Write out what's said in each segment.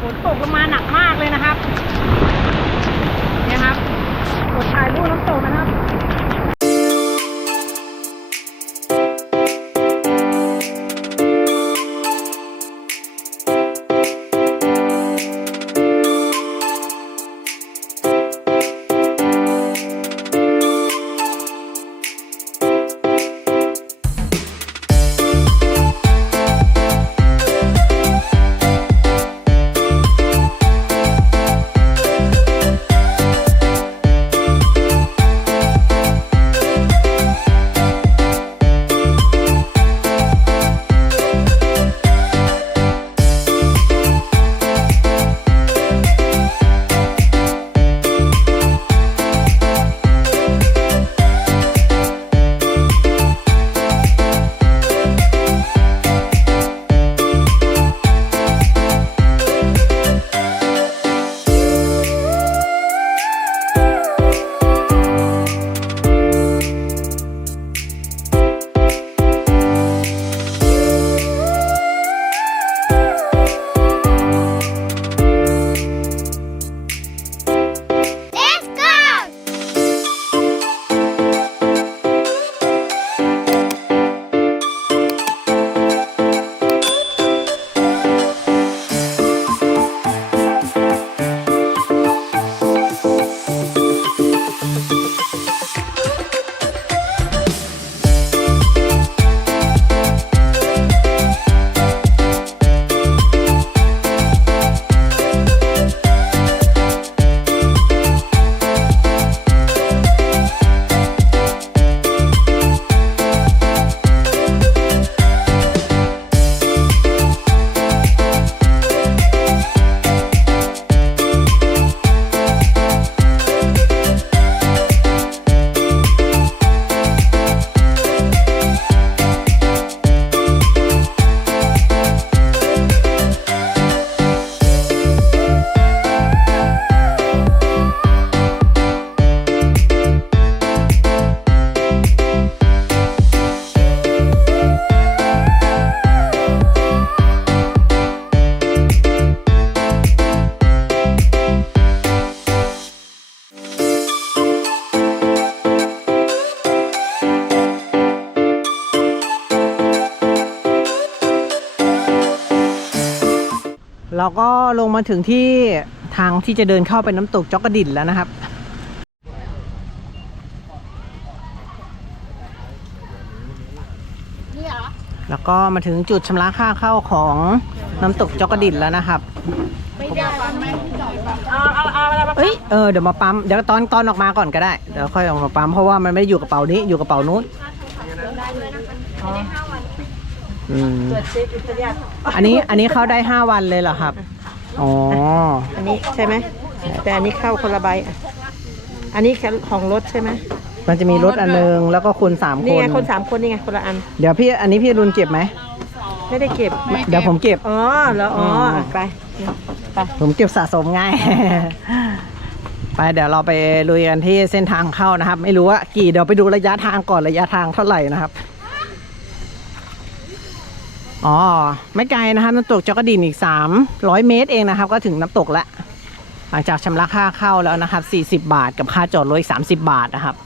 ฝนตกลงมาหนักมากเลยนะครับ เนี่ยครับกดถ่ายรูปน้ำตกนะครับ ก็ลงมาถึงที่ทางที่จะเดินเข้าไปน้ำตกจอกกระดิ่นแล้วนะครับ แล้วก็มาถึงจุดชำระค่าเข้าของน้ำตกจอกกระดิ่นแล้วนะครับเอ้ยเออเดี๋ยวมาปั๊มเดี๋ยวตอนตอนออกมาก่อนก็ได้เดี๋ยวค่อยออกมาปั๊มเพราะว่ามันไม่ได้อยู่กระเป๋านี้อยู่กระเป๋านู้น อืมอันนี้อันนี้เข้าได้ห้าวันเลยเหรอครับ อ๋อ อันนี้ใช่ไหม แต่อันนี้เข้าคนละใบอะอันนี้ของรถใช่ไหมมันจะมีรถอันนึงแล้วก็คุณสามคนี่น ไงคนสามคนนี่ไงคนละอัน เดี๋ยวพี่อันนี้พี่รุนเก็บไหม ไม่ได้เก็บ เดี๋ยวผมเก็บ อ๋อแล้วอ๋อมอะไปไป ผมเก็บสะสมง่าย ไปเดี๋ยวเราไปลุยกันที่เส้นทางเข้านะครับ ไม่รู้ว่ากี่เดี๋ยวไปดูระยะทางก่อนระยะทางเท่าไหร่นะครับ อ๋อ ไม่ไกลนะครับน้ำตกจอกกระดินอีก 300 เมตรเองนะครับ ก็ถึงน้ำตกแล้วหลังจากชำระค่าเข้าแล้วนะครับ 40 บาทกับค่าจอดรถอีก 30 บาทนะครับ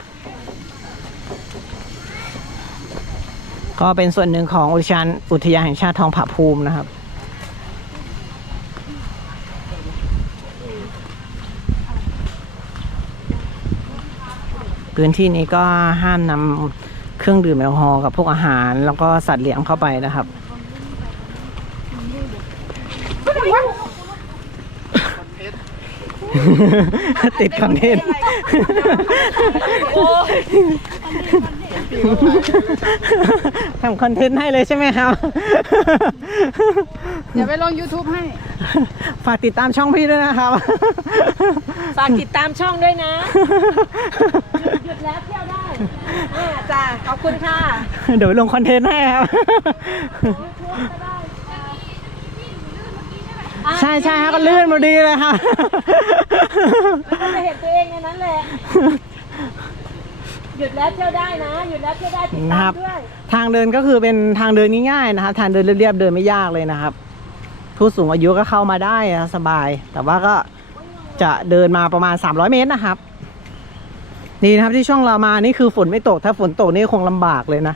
ก็เป็นส่วนหนึ่งของอุทยานอุทยานแห่งชาติทองผาภูมินะครับ พื้นที่นี้ก็ห้ามนำเครื่องดื่มแอลกอฮอล์กับพวกอาหาร แล้วก็สัตว์เลี้ยงเข้าไปนะครับ ติดคอนเทนต์ทำคอนเทนต์ให้เลยใช่ไหมครับ เดี๋ยวไปลง YouTube ให้ ฝากติดตามช่องพี่ด้วยนะครับ ฝากติดตามช่องด้วยนะ หยุดแล้วเที่ยวได้อ่าจ้าขอบคุณค่ะ เดี๋ยวลงคอนเทนต์ให้ครับ ใช่ใช่ครับก็ลื่นพอดีเลยครับไม่ต้องไปเห็นตัวเองในนั้นแหละหยุดแล้วเที่ยวได้นะหยุดแล้วเที่ยวได้ติดนะตาครัมบ ด้วยทางเดินก็คือเป็นทางเดินง่ายๆนะครับทางเดินเรียบๆเดินไม่ยากเลยนะครับ ผู้สูงอายุก็เข้ามาได้นะสบาย แต่ว่าก็จะเดินมาประมาณ 300 เมตรนะครับ นี่นะครับที่ช่องเรามานี่คือฝนไม่ตก ถ้าฝนตกนี่คงลำบากเลยนะ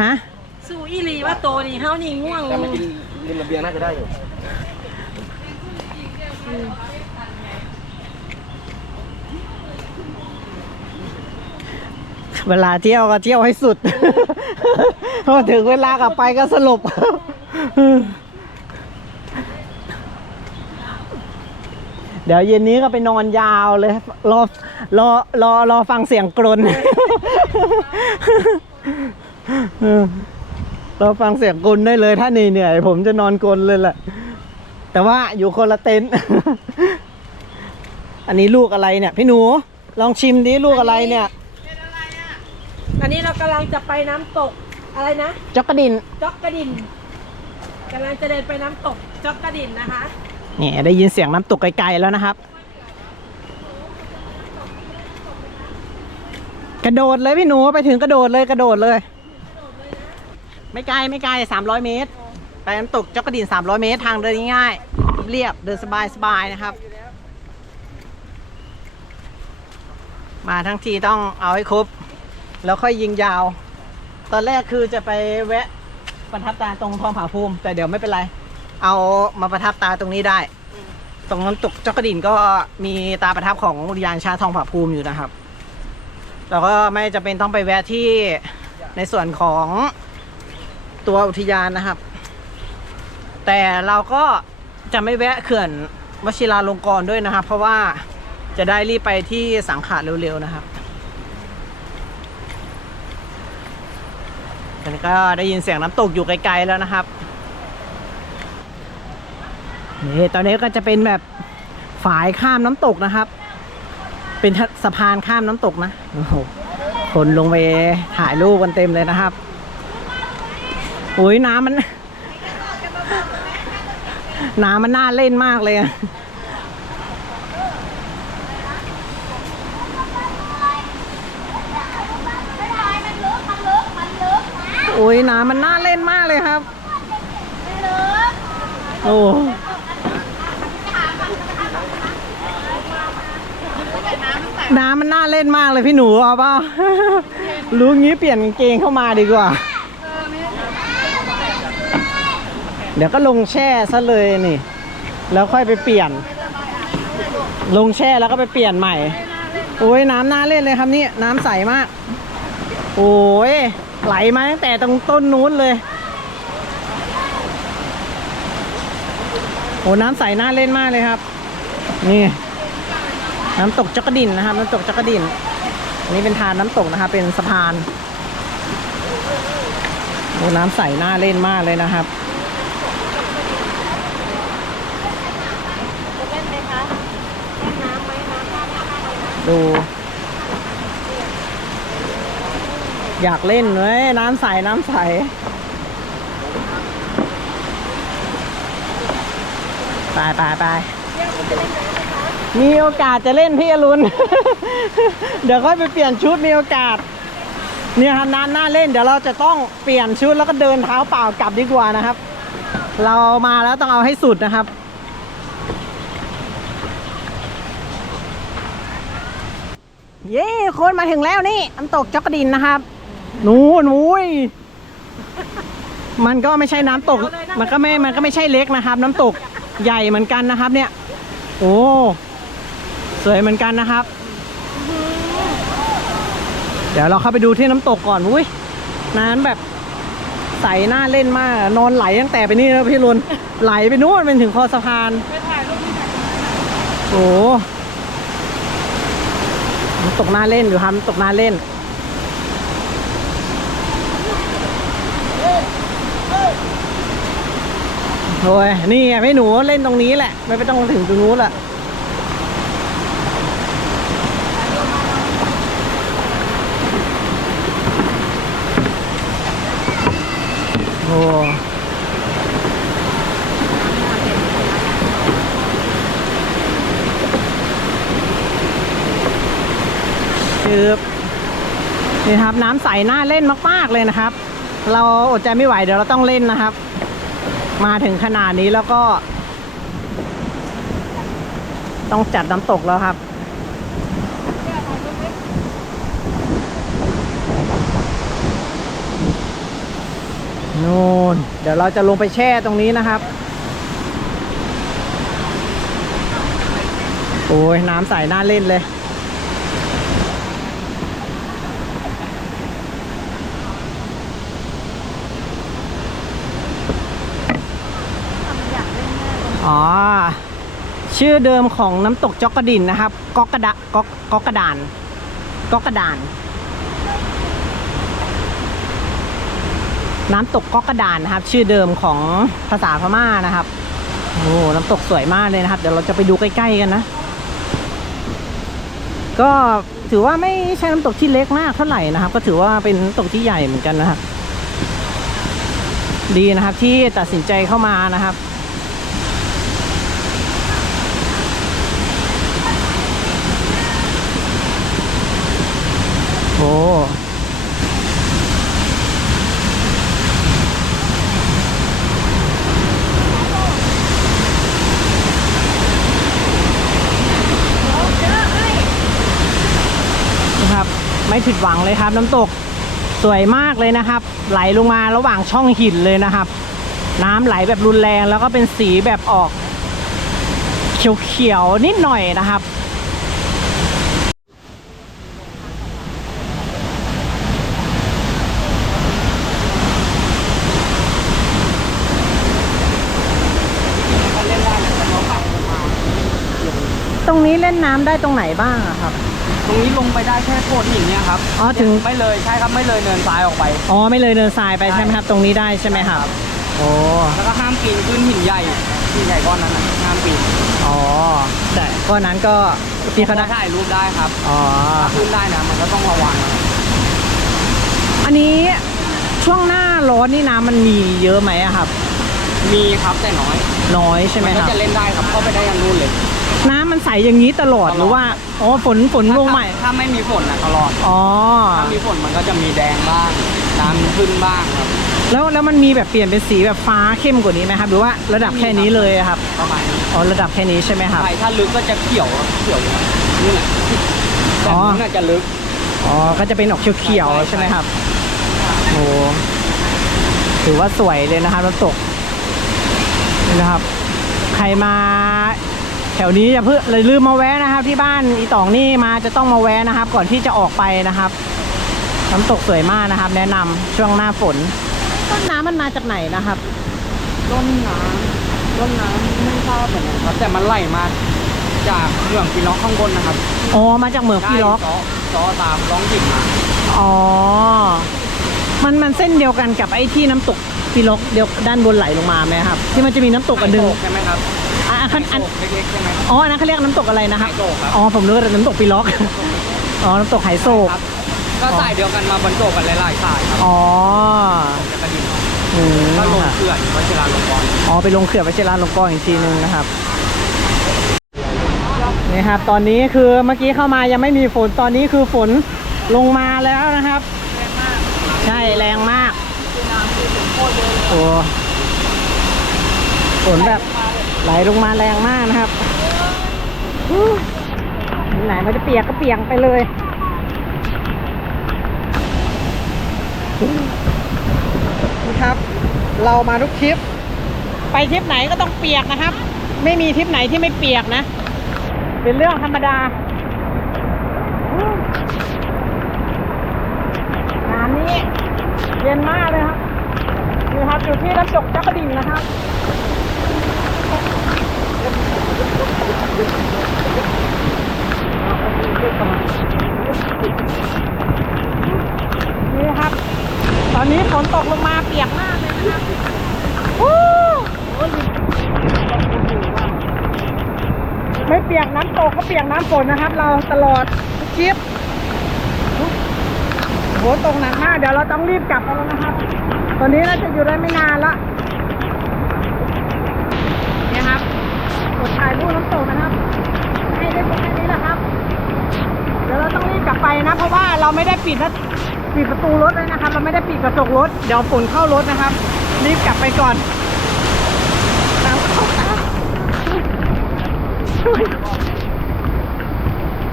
ฮะสู้อีหลีว่าโตนี่เฮานี่ง่วงแต่มากินริมระเบียงน่าจะได้อยู่เวลาเที่ยวก็เที่ยวให้สุด พอถึงเวลากลับไปก็สลบ เดี๋ยวเย็นนี้ก็ไปนอนยาวเลย รอรอรอรอฟังเสียงกรน เออรอฟังเสียงกลนได้เลยถ้าเหนื่อยๆผมจะนอนกลนเลยแหละ แต่ว่าอยู่คนละเต็นท์อันนี้ลูกอะไรเนี่ย พี่หนู ลองชิมดิลูกอะไรเนี่ยอันนี้เรากำลังจะไปน้ำตกอะไรนะจอกกระดินจอกกระดินกำลังจะเดินไปน้ำตกจอกกระดินนะคะนี่ได้ยินเสียงน้ำตกไกลๆแล้วนะครับ กระโดดเลยพี่หนูไปถึงกระโดดเลยกระโดดเลย ไม่ไกลไม่ไกล300 เมตร ไปน้ำตกจอกกระดิน 300 เมตรทางเดินง่ายๆเรียบเดินสบายสบายนะครับ มาทั้งทีต้องเอาให้ครบ แล้วค่อยยิงยาว ตอนแรกคือจะไปแวะประทับตาตรงทองผาภูมิ แต่เดี๋ยวไม่เป็นไร เอามาประทับตาตรงนี้ได้ ตรงน้ำตกจอกกระดินก็มีตาประทับของอุทยานชาติทองผาภูมิอยู่นะครับเราก็ไม่จะเป็นต้องไปแวะที่ในส่วนของ ตัวอุทยานนะครับ แต่เราก็จะไม่แวะเขื่อนวชิราลงกรณ์ด้วยนะครับ เพราะว่าจะได้รีบไปที่สังขะเร็วๆนะครับตอนนี้ก็ได้ยินเสียงน้ำตกอยู่ไกลๆแล้วนะครับนี่ตอนนี้ก็จะเป็นแบบฝายข้ามน้ำตกนะครับ เป็นสะพานข้ามน้ำตกนะโอ้โหคนลงไปถ่ายรูปกันเต็มเลยนะครับ โอ้ยน้ำมัน น้ำมันน่าเล่นมากเลยอะโอ้ยน้ำมันน่าเล่นมากเลยครับ โอ้น้ำมันน่าเล่นมากเลยพี่หนูเอาเปล่ารู้งี้เปลี่ยนกางเกงเข้ามาดีกว่า เดี๋ยวก็ลงแช่ซะเลยนี่ แล้วค่อยไปเปลี่ยน ลงแช่แล้วก็ไปเปลี่ยนใหม่ โอ้ยน้ำน่าเล่นเลยครับนี่น้ำใสมาก โอ้ยไหลมาตั้งแต่ตรงต้นนู้นเลย โอ้น้ำใสน่าเล่นมากเลยครับ นี่ น้ำตกจักรดินนะครับ น้ำตกจักรดินอันนี้เป็นทานน้ำตกนะครับ เป็นสะพานโอ้น้ำใสน่าเล่นมากเลยนะครับ จะเล่นไหมคะเล่นน้ำไหมน้ำท่าน้ำไหม ดู อยากเล่นเว้ยน้ำใส น้ำใส ไปไปไปมีโอกาสจะเล่นพี่อรุณ เดี๋ยวค่อยไปเปลี่ยนชุดมีโอกาส เนี่ยครับนานหน้าเล่นเดี๋ยวเราจะต้องเปลี่ยนชุดแล้วก็เดินเท้าเปล่ากลับดีกว่านะครับ เรามาแล้วต้องเอาให้สุดนะครับ เย้คนมาถึงแล้วนี่น้ำตกจอกกระดินนะครับ นู่นอุ้ยมันก็ไม่ใช่น้ำตก มันก็ไม่ มันก็ไม่ใช่เล็กนะครับ น้ำตกใหญ่เหมือนกันนะครับ เนี่ย โอ้สวยเหมือนกันนะครับ เดี๋ยวเราเข้าไปดูที่น้ำตกก่อนอุ้ยน้ำแบบใสหน่าเล่นมาก นอนไหลตั้งแต่ไปนี่แล้วพี่รุนไหลไปนู่นเป็นถึงคอสะพานโอ้น้ ตกหน่าเล่นอยู่ครับตกหน่าเล่น โอ้ย นี่ไงพี่หนูเล่นตรงนี้แหละ ไม่ต้องถึงตรงนู้นละโอ้ ชืบนี่ครับน้ำใสน่าเล่นมากๆเลยนะครับ เราอดใจไม่ไหวเดี๋ยวเราต้องเล่นนะครับ มาถึงขนาดนี้แล้วก็ ต้องจัดน้ำตกแล้วครับนู่นเดี๋ยวเราจะลงไปแช่ตรงนี้นะครับ โอ้ยน้ำใสน่าเล่นเลย อ๋อ ชื่อเดิมของน้ำตกจอกกระดินนะครับก๊อกกระดะก๊อกก๊อกกระดานก๊อกกระดาน น้ำตกก๊อกกระดานนะครับ ชื่อเดิมของภาษาพม่านะครับโอ้น้ำตกสวยมากเลยนะครับ เดี๋ยวเราจะไปดูใกล้ๆกันนะ ก็ถือว่าไม่ใช่น้ำตกที่เล็กมากเท่าไหร่นะครับ ก็ถือว่าเป็นน้ำตกที่ใหญ่เหมือนกันนะครับ ดีนะครับที่ตัดสินใจเข้ามานะครับ นะครับไม่ผิดหวังเลยครับ น้ำตกสวยมากเลยนะครับ ไหลลงมาระหว่างช่องหินเลยนะครับ น้ำไหลแบบรุนแรงแล้วก็เป็นสีแบบออก เขียวๆนิดหน่อยนะครับ ต รงนี้เล่นน้ำได้ตรงไหนบ้างอะครับ ตรงนี้ลงไปได้แค่โขดหินเนี่ยครับอ๋อถึง ไม่เลยใช่ครับไม่เลยเนินซ้ายออกไป อ๋อไม่เลยเนินทรายไปใช่ไหมครับ ตรงนี้ได้ใช่ไหมครับ โอ้แล้วก็ห้ามปีนขึ้นหินใหญ่หินใหญ่ก้อนนั้นน่ะห้ามปีนอ๋อแต่ก้อนนั้นก็พี่เขาได้ถ่ายรูปได้ครับอ๋อ ขึ้นได้นะมันก็ต้องระวังนะอันนี้ช่วงหน้าร้อนนี่น้ำมันมีเยอะไหมอะครับ มีครับแต่น้อยน้อยใช่ไหมมันคก็รับจะเล่นได้ครับเข้าไปได้ยันนู่นเลย น้ำมันใสอย่างนี้ตลอดตลอด หรือว่า อ๋อ ฝน ฝนลงใหม่ ถ้าไม่มีฝนนะตลอด อ๋อ ถ้ามีฝนมันก็จะมีแดงบ้าง น้ำขึ้นบ้างครับแล้ว แล้วมันมีแบบเปลี่ยนเป็นสีแบบฟ้าเข้มกว่านี้ไหมครับ หรือว่าระดับแค่นี้เลยอะครับ ประมาณนี้อ๋อ ระดับแค่นี้ใช่ไหมครับ ใช่ถ้าลึกก็จะเขียวเขียวอย่างนี้นี่แหละแต่อ๋อนู้นน่ะจะลึก อ๋อ ก็จะเป็นออกเขียวใช่ๆใช่ไหมครับ โอ้ถือว่าสวยเลยนะครับน้ำตกนี่นะครับ ใครมา แถวนี้อย่าเพิ่งเลยลืมมาแวะนะครับ ที่บ้านอีตองนี่มาจะต้องมาแวะนะครับ ก่อนที่จะออกไปนะครับ น้ำตกสวยมากนะครับ แนะนำช่วงหน้าฝน ต้นน้ำมันมาจากไหนนะครับ ต้นน้ำต้นน้ำไม่ทราบเหมือนกันครับแต่มันไหลมาจากเมืองปีล็อกข้างบนนะครับอ๋อมาจากเหมืองพี่ล็อกได้ซ้อซ้อตามร้องหินมาอ๋อมันมันเส้นเดียวกันกับไอ้ที่น้ำตกพี่ล็อกเดียวด้านบนไหลลงมาไหมครับ ที่มันจะมีน้ำตกอันหนึงไฮโศใช่ไหมครับ อะอันอันไฮโศกเล็กๆใช่ไหมอ๋ออันนั้นเขาเรียกน้ำตกอะไรนะครับไฮโศกครับอ๋อผมนึกว่าน้ำตกปีล็อก อ๋อ น้ำตกไหโศกครับก็สายเดียวกันมาบรรจบกันหลายๆสายครับอ๋อจะกระดิ่งอืมก็ลงค่ะเขื่อนวชิราลงกรณ์อ๋อ ไปลงเขื่อนวชิราลงกรณ์อีกทีนึงนะครับ นี่ครับ ตอนนี้คือเมื่อกี้เข้ามายังไม่มีฝน ตอนนี้คือฝนลงมาแล้วนะครับ ใช่ แรงมาก โอ้ฝนแบบ ไหลลงมาแรงมากนะครับไหนมันจะเปียกก็เปียกไปเลยนี่ครับ เรามาทุกทริป ไปทริปไหนก็ต้องเปียกนะครับ ไม่มีทริปไหนที่ไม่เปียกนะ เป็นเรื่องธรรมดาน้ำนี้เย็นมากเลยครับนี่ครับอยู่ที่น้ำตกจักรดิ่งนะครับ นี่ครับ ตอนนี้ฝนตกลงมาเปียกมากเลยนะครับไม่เปียกน้ำตกก็เปียกน้ำฝนนะครับ เราตลอดทุกคลิปโหตกหนักมาก เดี๋ยวเราต้องรีบกลับแล้วนะครับ ตอนนี้เราจะอยู่ได้ไม่นานละ กดถ่ายรูปน้ำตกนะครับ ให้ได้แค่นี้นะครับ เดี๋ยวเราต้องรีบกลับไปนะ เพราะว่าเราไม่ได้ปิดน้าปิดประตูรถเลยนะครับ เราไม่ได้ปิดกระจกรถ เดี๋ยวฝนเข้ารถนะครับ รีบกลับไปก่อนน้ำเข้าตาช่วย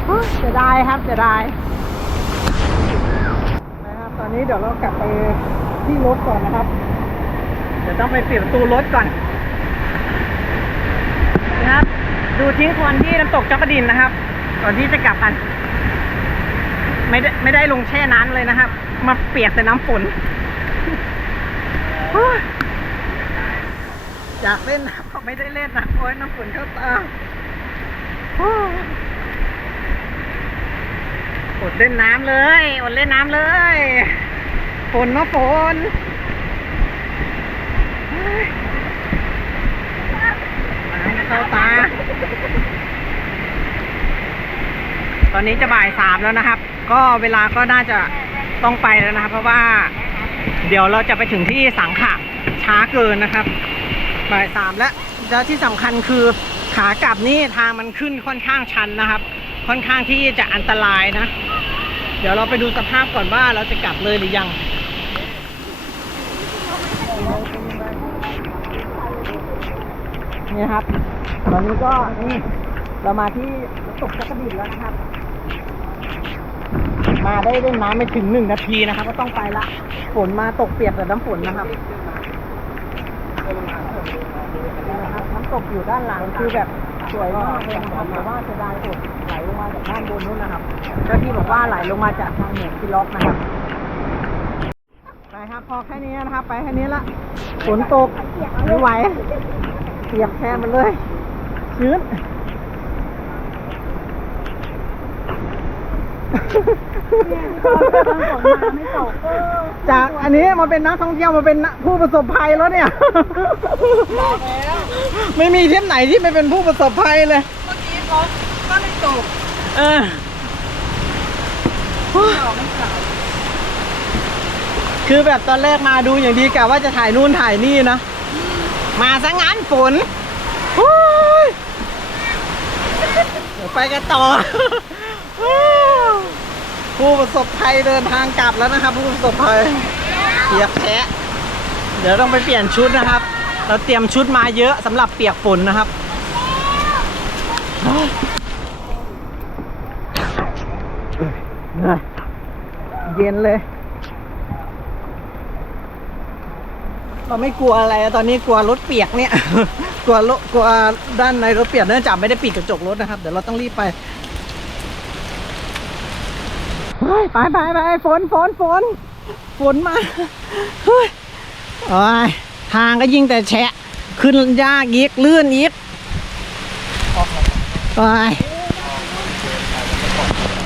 โอ้ยเสียดายครับเสียดายนะครับ ตอนนี้เดี๋ยวเรากลับไปที่รถก่อนนะครับ เดี๋ยวต้องไปปิดประตูรถก่อนนะครับ ดูทิ้งทวนที่น้ำตกจักรดินนะครับ ก่อนที่จะกลับกัน ไม่ได้ไม่ได้ลงแช่น้ำเลยนะครับ มาเปียกแต่น้ำฝนอยากเล่นนะพอไม่ได้เล่นนะโอ้ยน้ำฝนเข้าตาอดเล่นน้ำเลยอดเล่นน้ำเลยฝนมาฝนน้ำเข้าตา ตอนนี้จะบ่ายสามแล้วนะครับ ก็เวลาก็น่าจะต้องไปแล้วนะครับ เพราะว่า เดี๋ยวเราจะไปถึงที่สังขะช้าเกินนะครับ บ่ายสามแล้วแล้วที่สำคัญคือขากลับนี่ทางมันขึ้นค่อนข้างชันนะครับ ค่อนข้างที่จะอันตรายนะ เดี๋ยวเราไปดูสภาพก่อนว่าเราจะกลับเลยหรือยังนี่ครับ ตอนนี้ก็นี่เรามาที่น้ำตกจักรดินแล้วนะครับ มาได้เล่นน้ำไม่ถึงหนึ่งนาทีนะครับ ก็ต้องไปละ ฝนมาตกเปียกแต่น้ำฝนนะครับนะครับน้ำตกอยู่ด้านหลังคือแบบสวยมากเลยนะครับแต่ว่าจะได้ฝนไหลลงมาจากด้านบนนู้นนะครับเจ้าที่บอกว่าไหลลงมาจากทางเหนือที่ล็อกนะครับไปครับพอแค่นี้นะครับ ไปแค่นี้ละฝนตกไม่ไหวเปียกแค่มันเลย ชื้นจากอันนี้มาเป็นนักท่องเที่ยวมาเป็นนักผู้ประสบภัยแล้วเนี่ย ไม่มีทริปไหนที่ไม่เป็นผู้ประสบภัยเลย เมื่อกี้รถก็เลยตกเออคือแบบตอนแรกมาดูอย่างดีกะว่าจะถ่ายนู่นถ่ายนี่นะ มาซะงั้นฝนโอ้ยเดี๋ยว ไปกันต่อ ผู้ประสบภัยเดินทางกลับแล้วนะครับ ผู้ประสบภัยเปียกแฉะเดี๋ยวต้องไปเปลี่ยนชุดนะครับ เราเตรียมชุดมาเยอะสำหรับเปียกฝนนะครับเหนื่อยเย็นเลย เราไม่กลัวอะไรตอนนี้กลัวรถเปียกเนี่ย กลัวรถกลัวด้านในรถเปียกเนื่องจากไม่ได้ปิดกระจกรถนะครับ เดี๋ยวเราต้องรีบไปเฮ้ยไปไปไปฝนฝนฝนฝนมาเฮ้ยทางก็ยิ่งแต่แฉะ ขึ้นยากอีกลื่นอีกโอ้ย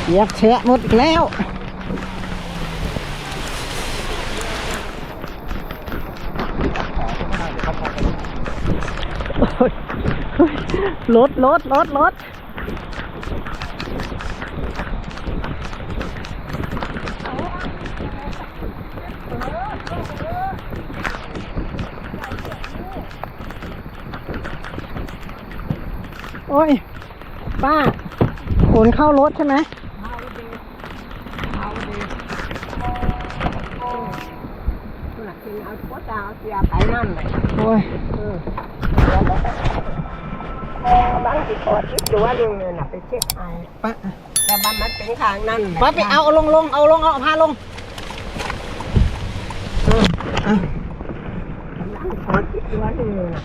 เหยียบแฉะหมดแล้ว โอ้ย รถรถรถรถโอ้ย ป้าขนเข้ารถใช่ไหมหนักจริงเอาโคตรเอาเสียไปนั่นเลยโอ้ย บางทีขอคิดดูว่าลุงเนี่ยน่ะไปเช็คไอป้าแต่บ้านมันเป็นทางนั่นป้าไปเอาเอาลงลงเอาลงเอาผ้าลงเออเอาขอคิดดูว่าลุงเนี่ยน่ะ